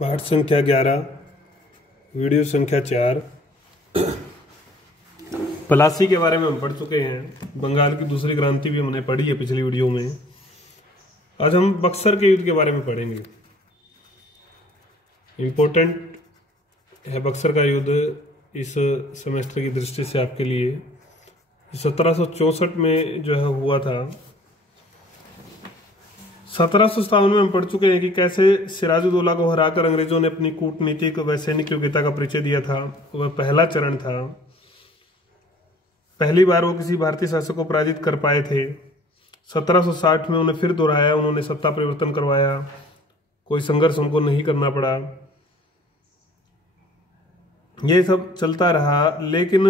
पाठ संख्या 11, वीडियो संख्या 4। पलासी के बारे में हम पढ़ चुके हैं। बंगाल की दूसरी क्रांति भी हमने पढ़ी है पिछली वीडियो में। आज हम बक्सर के युद्ध के बारे में पढ़ेंगे। इम्पोर्टेंट है बक्सर का युद्ध इस सेमेस्टर की दृष्टि से आपके लिए। 1764 में जो है हुआ था। 1757 में हम पढ़ चुके हैं कि कैसे सिराजुद्दौला को हराकर अंग्रेजों ने अपनी कूटनीतिक व सैनिक योग्यता का परिचय दिया था। वह पहला चरण था। पहली बार वो किसी भारतीय शासक को पराजित कर पाए थे। 1760 में उन्हें फिर दोहराया, उन्होंने सत्ता परिवर्तन करवाया, कोई संघर्ष उनको नहीं करना पड़ा। ये सब चलता रहा, लेकिन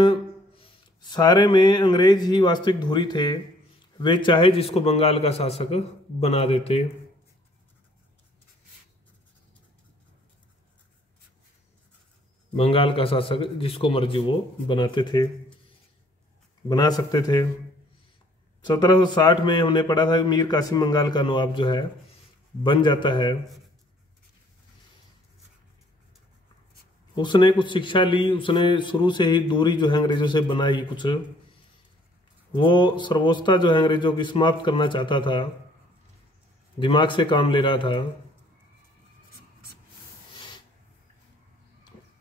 सारे में अंग्रेज ही वास्तविक धुरी थे। वे चाहे जिसको बंगाल का शासक बना देते। बंगाल का शासक जिसको मर्जी वो बनाते थे, बना सकते थे। 1760 में हमने पढ़ा था कि मीर कासिम बंगाल का नवाब जो है बन जाता है। उसने कुछ शिक्षा ली, उसने शुरू से ही दूरी जो है अंग्रेजों से बनाई। कुछ वो सर्वोच्चता जो है अंग्रेजों की समाप्त करना चाहता था, दिमाग से काम ले रहा था।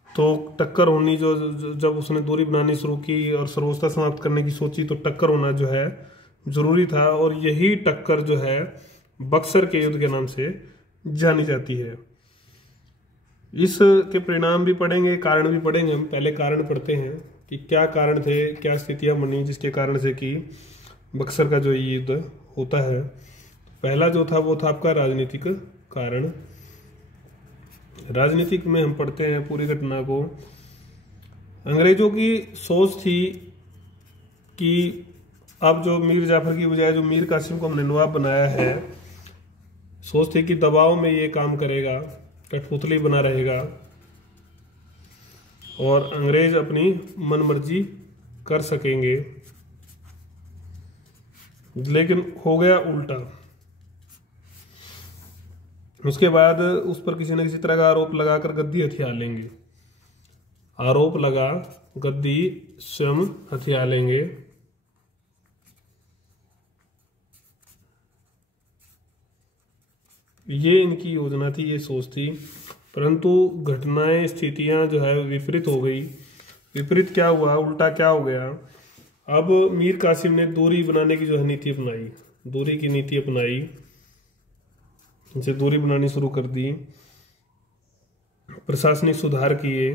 तो टक्कर होनी जो जब उसने दूरी बनानी शुरू की और सर्वोच्चता समाप्त करने की सोची, तो टक्कर होना जो है जरूरी था। और यही टक्कर जो है बक्सर के युद्ध के नाम से जानी जाती है। इसके परिणाम भी पढ़ेंगे, कारण भी पढ़ेंगे। हम पहले कारण पढ़ते हैं कि क्या कारण थे, क्या स्थितियां बनी जिसके कारण से कि बक्सर का जो युद्ध होता है। पहला जो था वो था आपका राजनीतिक कारण। राजनीतिक में हम पढ़ते हैं पूरी घटना को। अंग्रेजों की सोच थी कि अब जो मीर जाफर की बजाय जो मीर कासिम को हमने नवाब बनाया है, सोच थी कि दबाव में ये काम करेगा, कठपुतली बना रहेगा और अंग्रेज अपनी मनमर्जी कर सकेंगे। लेकिन हो गया उल्टा। उसके बाद उस पर किसी न किसी तरह का आरोप लगाकर गद्दी हथियार लेंगे। आरोप लगा, गद्दी स्वयं हथियार लेंगे। ये इनकी योजना थी, ये सोच थी। परंतु घटनाएं, स्थितियां जो है विपरीत हो गई। विपरीत क्या हुआ, उल्टा क्या हो गया। अब मीर कासिम ने दूरी बनाने की जो है नीति अपनाई, दूरी की नीति अपनाई। इनसे दूरी बनानी शुरू कर दी, प्रशासनिक सुधार किए।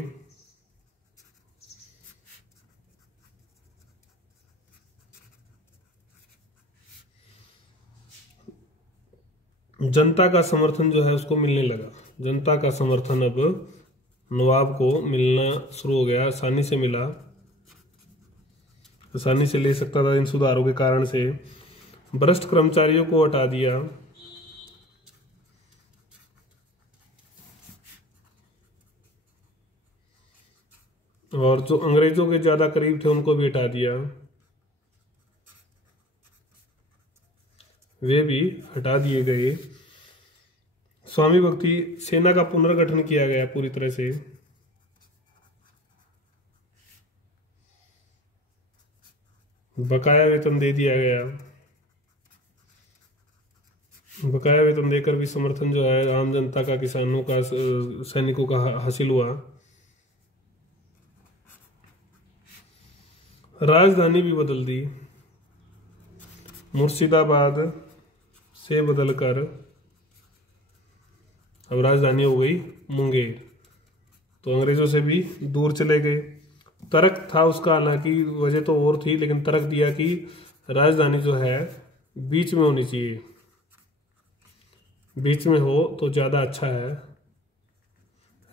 जनता का समर्थन जो है उसको मिलने लगा। जनता का समर्थन अब नवाब को मिलना शुरू हो गया, आसानी से मिला, आसानी से ले सकता था इन सुधारों के कारण से। भ्रष्ट कर्मचारियों को हटा दिया, और जो अंग्रेजों के ज्यादा करीब थे उनको भी हटा दिया, वे भी हटा दिए गए। स्वामी भक्ति सेना का पुनर्गठन किया गया पूरी तरह से। बकाया वेतन दे दिया गया। बकाया वेतन देकर भी समर्थन जो है आम जनता का, किसानों का, सैनिकों का हासिल हुआ। राजधानी भी बदल दी। मुर्शिदाबाद से बदलकर अब राजधानी हो गई मुंगेर। तो अंग्रेजों से भी दूर चले गए। तर्क था उसका, हालांकि वजह तो और थी, लेकिन तर्क दिया कि राजधानी जो है बीच में होनी चाहिए, बीच में हो तो ज्यादा अच्छा है,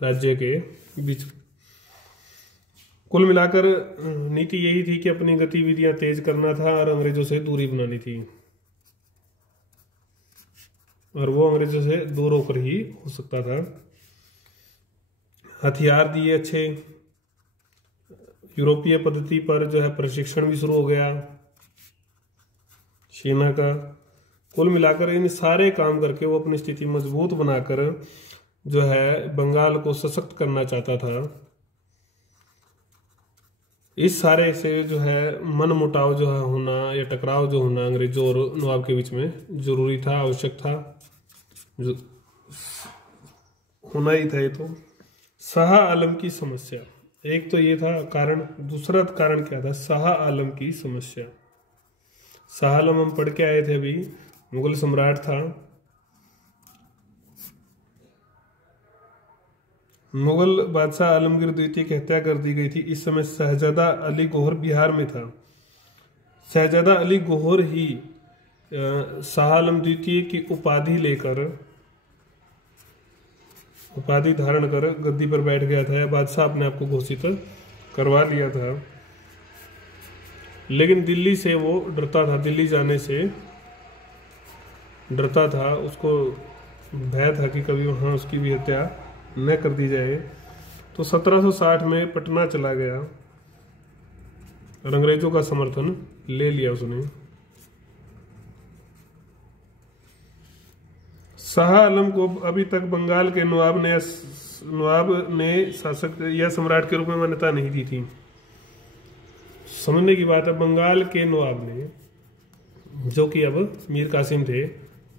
राज्य के बीच। कुल मिलाकर नीति यही थी कि अपनी गतिविधियां तेज करना था और अंग्रेजों से दूरी बनानी थी। और वो अंग्रेजों से दूर होकर ही हो सकता था। हथियार दिए अच्छे, यूरोपीय पद्धति पर जो है प्रशिक्षण भी शुरू हो गया सेना का। कुल मिलाकर इन सारे काम करके वो अपनी स्थिति मजबूत बनाकर जो है बंगाल को सशक्त करना चाहता था। इस सारे से जो है मन मुटाव जो है होना या टकराव जो होना अंग्रेजों और नवाब के बीच में जरूरी था, आवश्यक था, जो होना ही था। ये तो शाह आलम की समस्या, एक तो ये था कारण, दूसरा कारण क्या था? शाह आलम की समस्या। शाह आलम हम पढ़ के आए थे अभी, मुगल सम्राट था। मुगल बादशाह आलमगीर द्वितीय की हत्या कर दी गई थी। इस समय शहजादा अली गौहर बिहार में था। शहजादा अली गौहर ही शाह आलम द्वितीय की उपाधि धारण कर गद्दी पर बैठ गया था, या बादशाह अपने आप को घोषित करवा लिया था। लेकिन दिल्ली से वो डरता था, दिल्ली जाने से डरता था, उसको भय था कि कभी वहाँ उसकी भी हत्या न कर दी जाए। तो 1760 में पटना चला गया और अंग्रेजों का समर्थन ले लिया उसने। शाह आलम को अभी तक बंगाल के नवाब ने शासक या सम्राट के रूप में मान्यता नहीं दी थी। समझने की बात है, बंगाल के नवाब ने, जो कि अब मीर कासिम थे,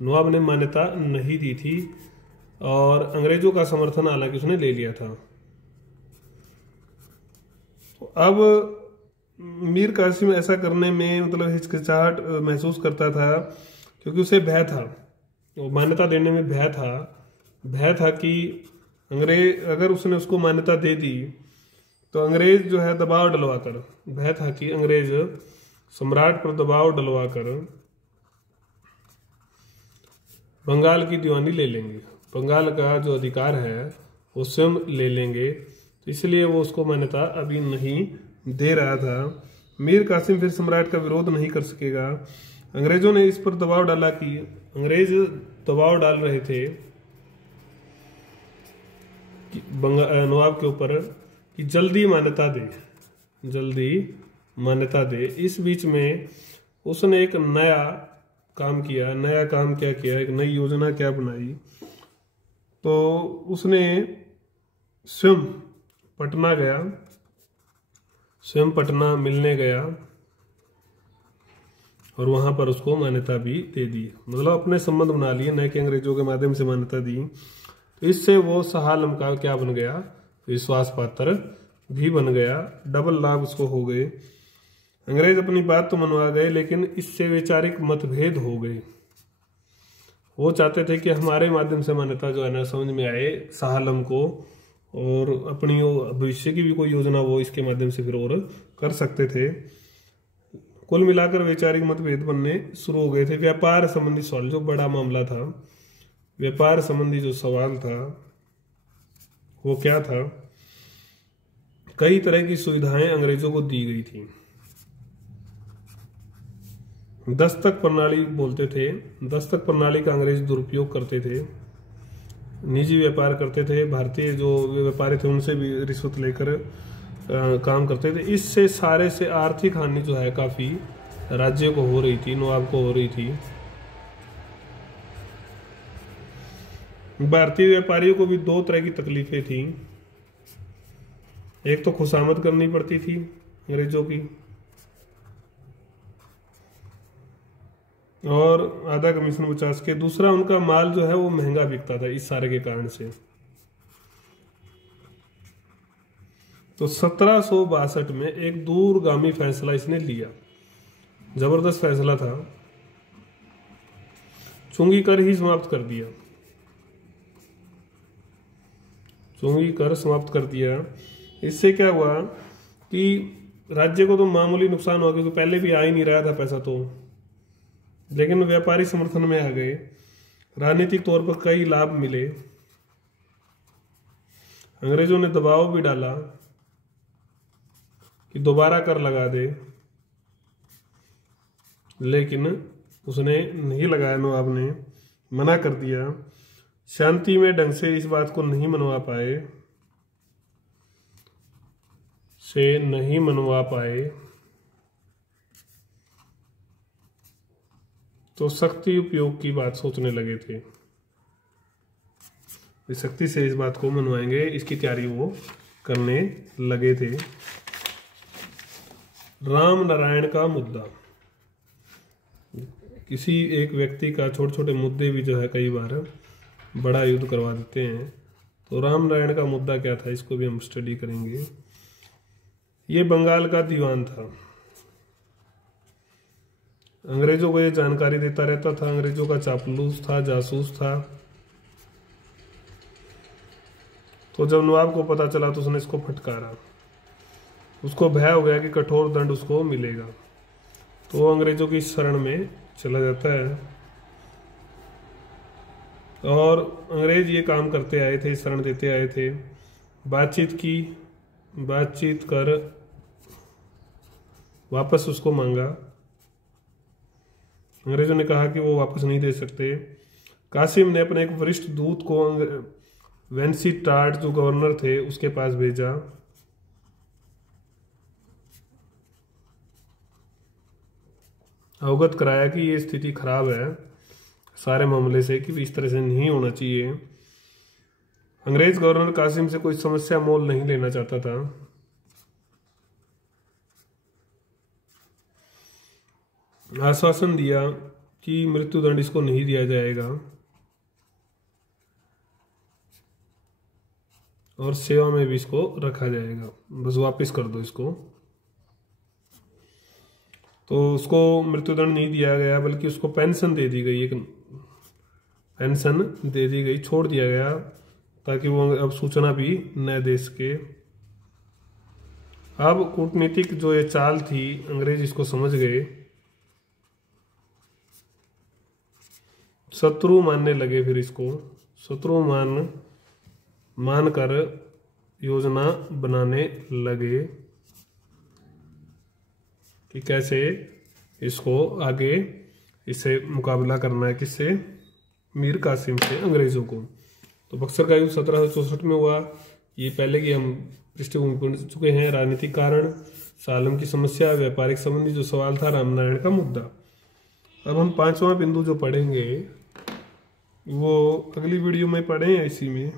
नवाब ने मान्यता नहीं दी थी और अंग्रेजों का समर्थन हालांकि उसने ले लिया था। तो अब मीर कासिम ऐसा करने में मतलब हिचकिचाहट महसूस करता था, क्योंकि उसे भय था, वो मान्यता देने में भय था कि अंग्रेज, अगर उसने उसको मान्यता दे दी तो अंग्रेज जो है दबाव डलवाकर, भय था कि अंग्रेज सम्राट पर दबाव डलवाकर बंगाल की दीवानी ले लेंगे, बंगाल का जो अधिकार है वो स्वयं ले लेंगे। तो इसलिए वो उसको मान्यता अभी नहीं दे रहा था। मीर कासिम फिर सम्राट का विरोध नहीं कर सकेगा। अंग्रेजों ने इस पर दबाव डाला कि अंग्रेज दबाव डाल रहे थे नवाब के ऊपर कि जल्दी मान्यता दे। इस बीच में उसने एक नया काम क्या किया, एक नई योजना क्या बनाई। तो उसने स्वयं पटना मिलने गया और वहां पर उसको मान्यता भी दे दी, मतलब अपने संबंध बना लिए, न कि अंग्रेजों के माध्यम से मान्यता दी। तो इससे वो शाह आलम का क्या बन गया, विश्वास पात्र भी बन गया। डबल लाभ उसको हो गए। अंग्रेज अपनी बात तो मनवा गए, लेकिन इससे वैचारिक मतभेद हो गए। वो चाहते थे कि हमारे माध्यम से मान्यता जो है ना समझ में आए शाह आलम को, और अपनी भविष्य की भी कोई योजना वो इसके माध्यम से फिर और कर सकते थे। कुल मिलाकर वैचारिक मतभेद बनने शुरू हो गए थे। व्यापार संबंधी सवाल, जो बड़ा मामला था, व्यापार संबंधी जो सवाल था वो क्या था, कई तरह की सुविधाएं अंग्रेजों को दी गई थी। दस्तक प्रणाली बोलते थे, दस्तक प्रणाली का अंग्रेज दुरुपयोग करते थे, निजी व्यापार करते थे, भारतीय जो व्यापारी थे उनसे भी रिश्वत लेकर काम करते थे। इससे सारे से आर्थिक हानि जो है काफी राज्य को हो रही थी, नवाब को हो रही थी। भारतीय व्यापारियों को भी दो तरह की तकलीफें थी। एक तो खुशामद करनी पड़ती थी अंग्रेजों की, और आधा कमीशन 50 के। दूसरा, उनका माल जो है वो महंगा बिकता था इस सारे के कारण से। तो 1762 में एक दूरगामी फैसला इसने लिया, जबरदस्त फैसला था, चुंगी कर ही समाप्त कर दिया, चुंगी कर समाप्त कर दिया। इससे क्या हुआ कि राज्य को तो मामूली नुकसान हुआ, क्योंकि पहले भी आ ही नहीं रहा था पैसा, तो लेकिन व्यापारी समर्थन में आ गए। राजनीतिक तौर पर कई लाभ मिले। अंग्रेजों ने दबाव भी डाला कि दोबारा कर लगा दे, लेकिन उसने नहीं लगाया, नवाब ने मना कर दिया। शांति में ढंग से इस बात को नहीं मनवा पाए, तो शक्ति उपयोग की बात सोचने लगे थे। सख्ती से इस बात को मनवाएंगे, इसकी तैयारी वो करने लगे थे। राम नारायण का मुद्दा। किसी एक व्यक्ति का छोटे छोटे मुद्दे भी जो है कई बार बड़ा युद्ध करवा देते हैं। तो राम नारायण का मुद्दा क्या था, इसको भी हम स्टडी करेंगे। ये बंगाल का दीवान था, अंग्रेजों को ये जानकारी देता रहता था, अंग्रेजों का चापलूस था, जासूस था। तो जब नवाब को पता चला तो उसने इसको फटकारा, उसको भय हो गया कि कठोर दंड उसको मिलेगा, तो वो अंग्रेजों की शरण में चला जाता है। और अंग्रेज ये काम करते आए थे, शरण देते आए थे, बातचीत कर वापस उसको मांगा। अंग्रेजों ने कहा कि वो वापस नहीं दे सकते। कासिम ने अपने एक वरिष्ठ दूत को वेंसी टार्ट जो गवर्नर थे उसके पास भेजा। अवगत कराया कि ये स्थिति खराब है सारे मामले से, कि इस तरह से नहीं होना चाहिए। अंग्रेज गवर्नर कासिम से कोई समस्या मोल नहीं लेना चाहता था। आश्वासन दिया कि मृत्युदंड इसको नहीं दिया जाएगा और सेवा में भी इसको रखा जाएगा, बस वापस कर दो इसको। तो उसको मृत्युदंड नहीं दिया गया, बल्कि उसको पेंशन दे दी गई, एक पेंशन दे दी गई, छोड़ दिया गया, ताकि वो अब सूचना भी न दे सके। अब कूटनीतिक जो ये चाल थी, अंग्रेज इसको समझ गए, शत्रु मानने लगे। फिर इसको शत्रु मानकर योजना बनाने लगे कि कैसे इसको आगे इससे मुकाबला करना है, किससे, मीर कासिम से, अंग्रेजों को। तो बक्सर का युद्ध 1764 में हुआ। ये पहले की हम पृष्ठभूमि पढ़ चुके हैं। राजनीतिक कारण, सालम की समस्या, व्यापारिक संबंधी जो सवाल था, रामनारायण का मुद्दा। अब हम 5वां बिंदु जो पढ़ेंगे वो अगली वीडियो में पढ़ें या इसी में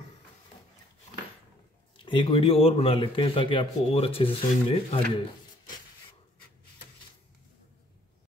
एक वीडियो और बना लेते हैं ताकि आपको और अच्छे से समझ में आ जाए।